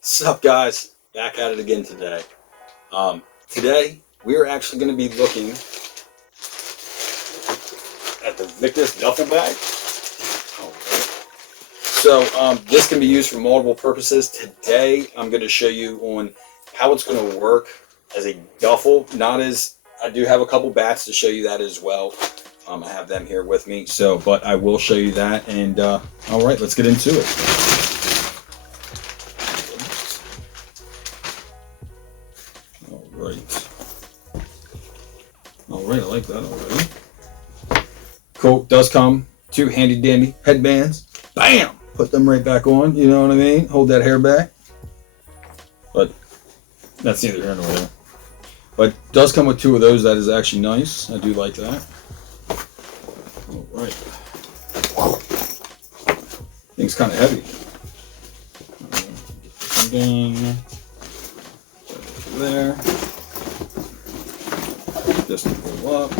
What's up, guys? Back at it again today. Today we're actually going to be looking at the Victus Duffle Bag. So this can be used for multiple purposes. Today I'm going to show you on how it's going to work as a duffel. I do have a couple bats to show you that as well. I have them here with me. But I will show you that. And all right, let's get into it. Alright, I like that already. Cool, does come two handy dandy headbands. Bam! Put them right back on, you know what I mean? Hold that hair back. But that's neither here nor there. But does come with two of those. That is actually nice. I do like that. Alright. Thing's kind of heavy. Ding. There. This will go up.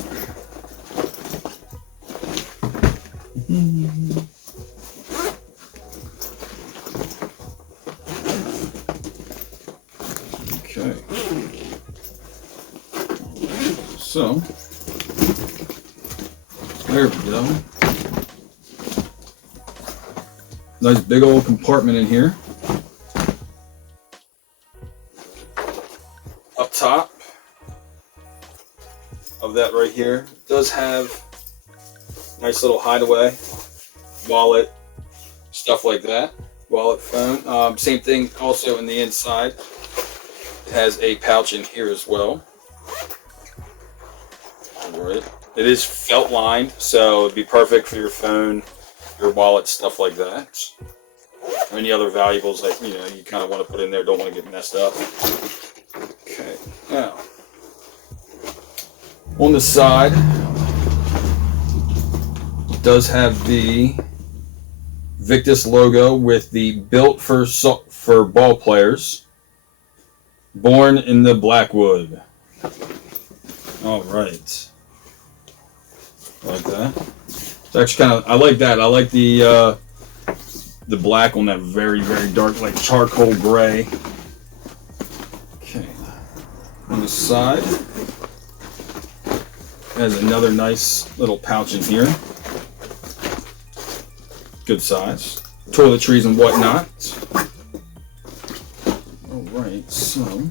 Okay. So there we go. Nice big old compartment in here. Up top of that right here does have nice little hideaway, wallet, stuff like that, wallet, phone. Same thing also in the inside. It has a pouch in here as well. Alright. It is felt lined, so it'd be perfect for your phone, your wallet, stuff like that. Or any other valuables that you kind of want to put in there, don't want to get messed up. Okay, now on the side, it does have the Victus logo with the built for ball players, born in the Blackwood. All right, I like that. It's actually kind of, I like that. I like the black on that very dark, like charcoal gray. Okay, on the side has another nice little pouch in here. Good size. Toiletries and whatnot. Alright, so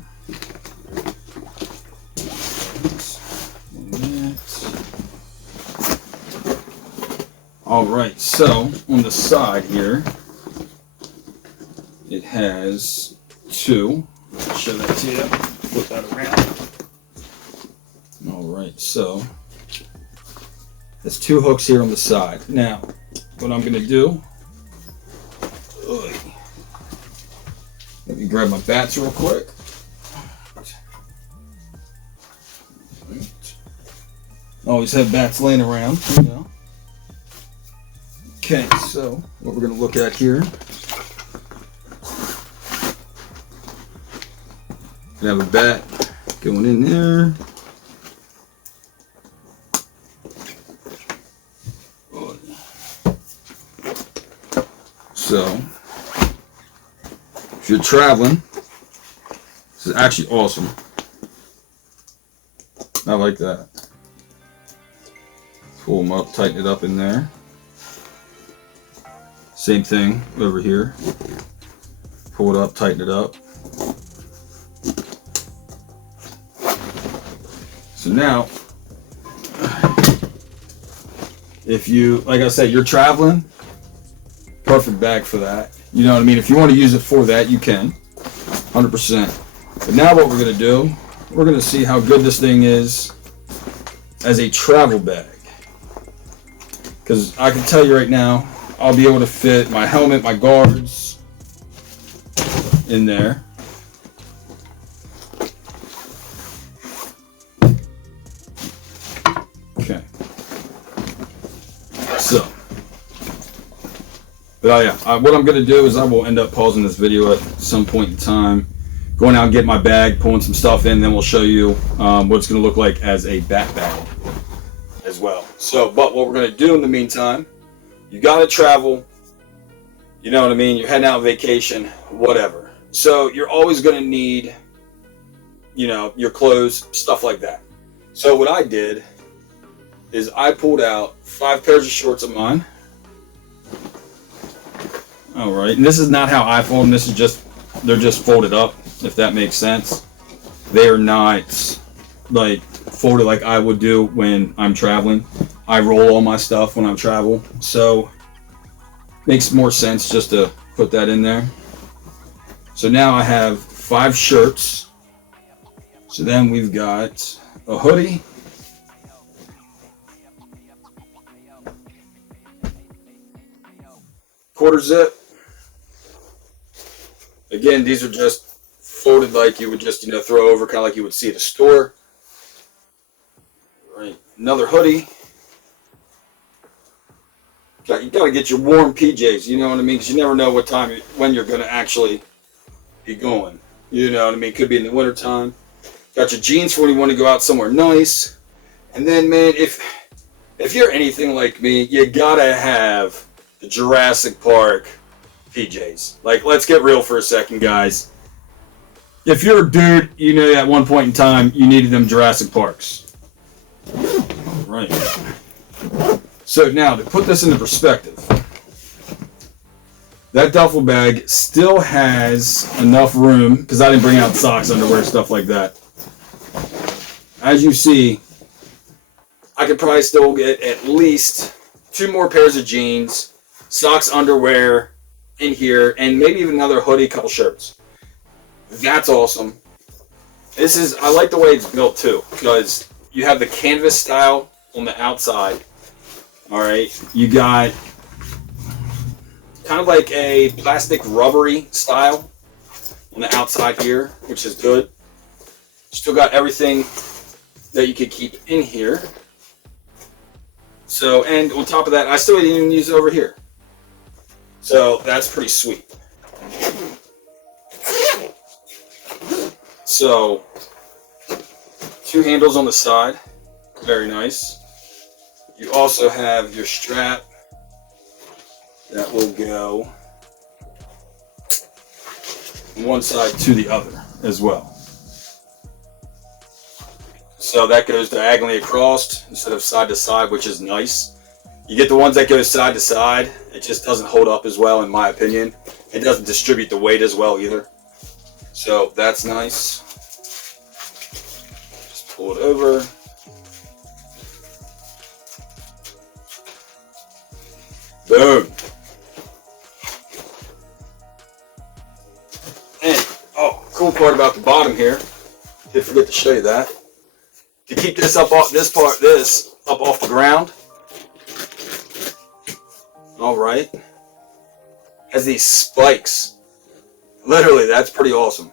alright, so on the side here it has two. I'll show that to you. Flip that around. Alright, so there's two hooks here on the side. Now, what I'm going to do, let me grab my bats real quick. Always have bats laying around, you know. Okay, so what we're going to look at here, we have a bat going in there. So, if you're traveling, this is actually awesome. I like that. Pull them up, tighten it up in there. Same thing over here. Pull it up, tighten it up. So now, if you, like I said, you're traveling, perfect bag for that. You know what I mean? If you want to use it for that, you can. 100%. But now what we're going to do, we're going to see how good this thing is as a travel bag. Because I can tell you right now, I'll be able to fit my helmet, my guards in there. Okay. So. But yeah, what I'm going to do is I will end up pausing this video at some point in time, going out and get my bag, pulling some stuff in, then we'll show you what it's going to look like as a bat bag as well. So, but what we're going to do in the meantime, you got to travel, you know what I mean? You're heading out on vacation, whatever. So you're always going to need, your clothes, stuff like that. So what I did is I pulled out 5 pairs of shorts of mine. All right, and this is not how I fold them. This is just, they're just folded up, if that makes sense. They are not like folded like I would do when I'm traveling. I roll all my stuff when I travel, so makes more sense just to put that in there. So now I have 5 shirts. So then we've got a hoodie, quarter zip. Again, these are just folded like you would just, throw over, kind of like you would see at a store. Right, another hoodie. You gotta get your warm PJs, you know what I mean? Because you never know when you're gonna actually be going. You know what I mean? Could be in the winter time. Got your jeans for when you want to go out somewhere nice. And then, man, if you're anything like me, you gotta have the Jurassic Park PJs. Like, let's get real for a second, guys. If you're a dude, at one point in time, you needed them Jurassic Parks. Right. So now, to put this into perspective, that duffel bag still has enough room, because I didn't bring out socks, underwear, stuff like that. As you see, I could probably still get at least 2 more pairs of jeans, socks, underwear in here, and maybe even another hoodie, couple shirts. That's awesome. I like the way it's built too, because you have the canvas style on the outside. All right, you got kind of like a plastic rubbery style on the outside here, which is good. Still got everything that you could keep in here. So, and on top of that, I still didn't even use it over here. So that's pretty sweet. So, 2 handles on the side, very nice. You also have your strap that will go from one side to the other as well. So that goes diagonally across instead of side to side, which is nice. You get the ones that go side to side, it just doesn't hold up as well, in my opinion. It doesn't distribute the weight as well either. So that's nice. Just pull it over. Boom. And, cool part about the bottom here, did forget to show you that. To keep this up off up off the ground. All right. Has these spikes. Literally, that's pretty awesome.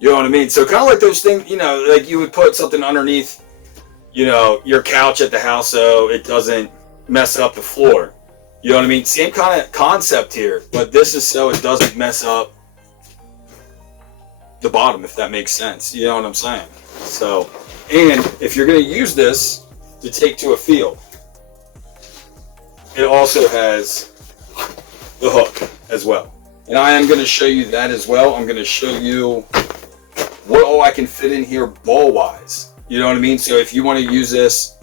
You know what I mean? So kind of like those things, like you would put something underneath, your couch at the house so it doesn't mess up the floor. You know what I mean? Same kind of concept here, but this is so it doesn't mess up the bottom, if that makes sense. You know what I'm saying? So, and if you're going to use this to take to a field, it also has the hook as well. And I am going to show you that as well. I'm going to show you what all I can fit in here ball-wise. You know what I mean? So if you want to use this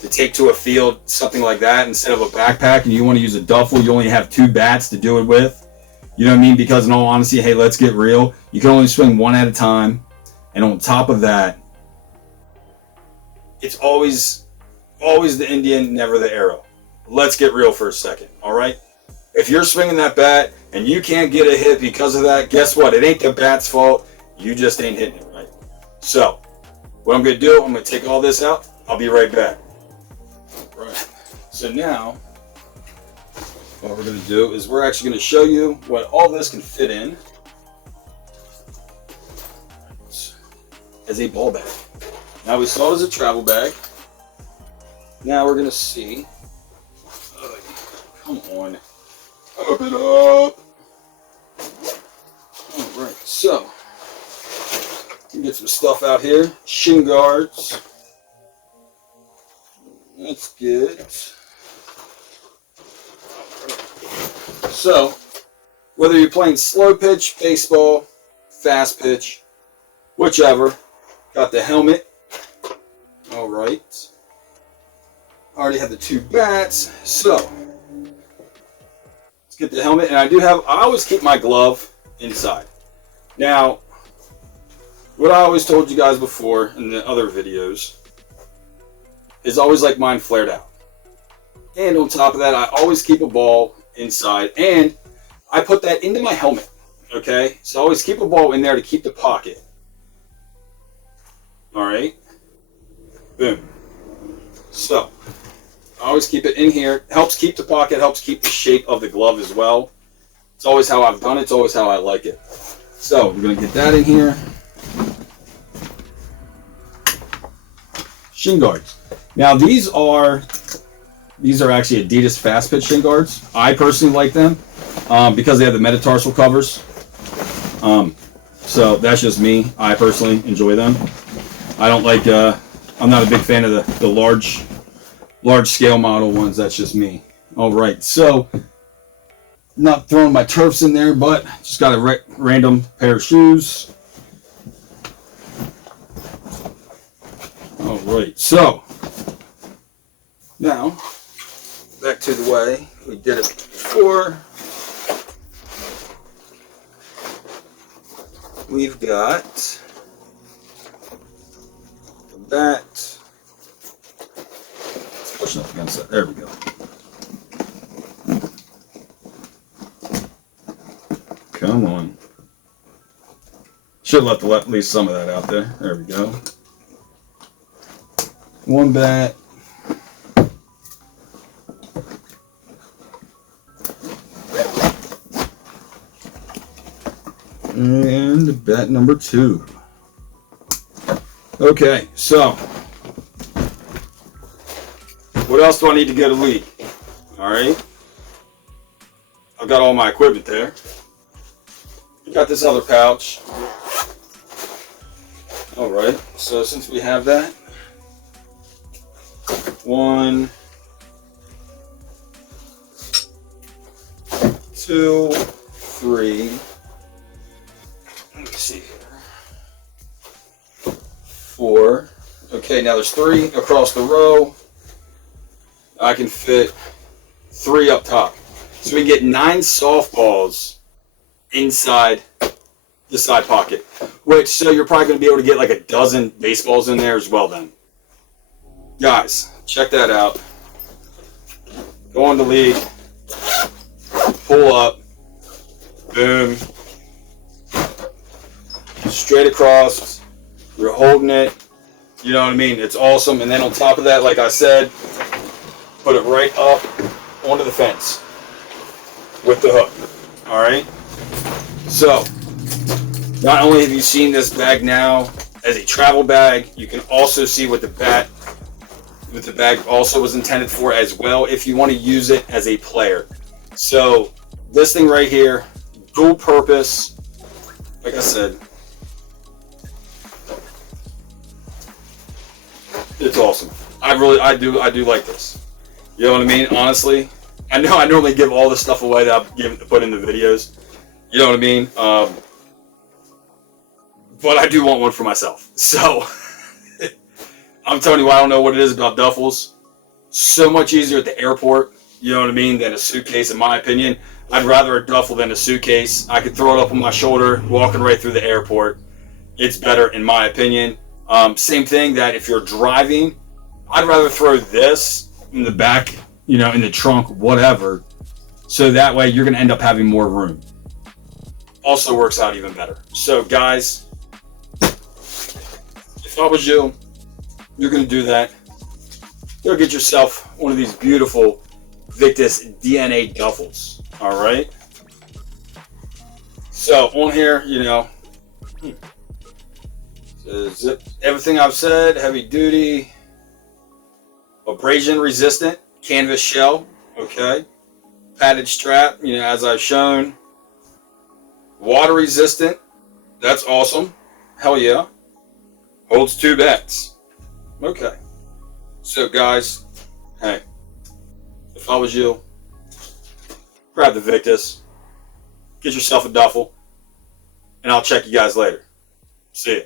to take to a field, something like that, instead of a backpack, and you want to use a duffel, you only have 2 bats to do it with. You know what I mean? Because in all honesty, hey, let's get real. You can only swing one at a time. And on top of that, it's always the Indian, never the arrow. Let's get real for a second, all right? If you're swinging that bat and you can't get a hit because of that, guess what? It ain't the bat's fault. You just ain't hitting it right. So, what I'm going to do, I'm going to take all this out. I'll be right back. Right. So now, what we're going to do is we're actually going to show you what all this can fit in as a ball bag. Now we saw it as a travel bag. Now we're going to see. Come on. Open up. Alright, so we can get some stuff out here. Shin guards. That's good. So, whether you're playing slow pitch, baseball, fast pitch, whichever. Got the helmet. All right. Already have the 2 bats. So let's get the helmet. And I always keep my glove inside. Now, what I always told you guys before in the other videos is always like mine flared out. And on top of that, I always keep a ball inside. And I put that into my helmet. Okay? So I always keep a ball in there to keep the pocket. Alright? Boom. So, I always keep it in here. Helps keep the pocket, helps keep the shape of the glove as well. It's always how I've done it. It's always how I like it. So, we're going to get that in here. Shin guards. Now, these are actually Adidas Fast Pitch shin guards. I personally like them because they have the metatarsal covers. So, that's just me. I personally enjoy them. I don't like, I'm not a big fan of the large scale model ones. That's just me. All right, so not throwing my turfs in there, but just got a random pair of shoes. All right, so now back to the way we did it before. We've got the bat. Let's push up against that. There we go. Come on. Should have left at least some of that out there. There we go. 1 bat. And bat number 2. Okay, so what else do I need to get a lead? Alright. I've got all my equipment there. Got this other pouch. Alright, so since we have that, 1, 2, 3. Let me see here. 4. Okay, now there's 3 across the row. I can fit 3 up top. So we get 9 softballs inside the side pocket. Which, so you're probably going to be able to get like a dozen baseballs in there as well then. Guys, check that out. Go on the league. Pull up. Boom. Straight across. You're holding it. You know what I mean? It's awesome. And then on top of that, like I said, put it right up onto the fence with the hook. Alright? So, not only have you seen this bag now as a travel bag, you can also see what the bag also was intended for as well if you want to use it as a player. So, this thing right here, dual purpose, like I said, it's awesome. I do like this. You know what I mean? Honestly, I know I normally give all the stuff away that I've put in the videos. You know what I mean? But I do want one for myself. So, I'm telling you, I don't know what it is about duffels. So much easier at the airport, you know what I mean, than a suitcase, in my opinion. I'd rather a duffel than a suitcase. I could throw it up on my shoulder, walking right through the airport. It's better, in my opinion. Same thing that if you're driving, I'd rather throw this in the back, you know, in the trunk, whatever. So that way you're going to end up having more room. Also works out even better. So guys, if I was you, you're going to do that. Go get yourself one of these beautiful Victus DNA Duffles. Alright? So on here, you know, zip everything I've said, heavy duty, abrasion resistant, canvas shell, okay? Padded strap, you know, as I've shown. Water resistant, that's awesome. Hell yeah. Holds 2 bats. Okay. So guys, hey, if I was you, grab the Victus, get yourself a duffel, and I'll check you guys later. See ya.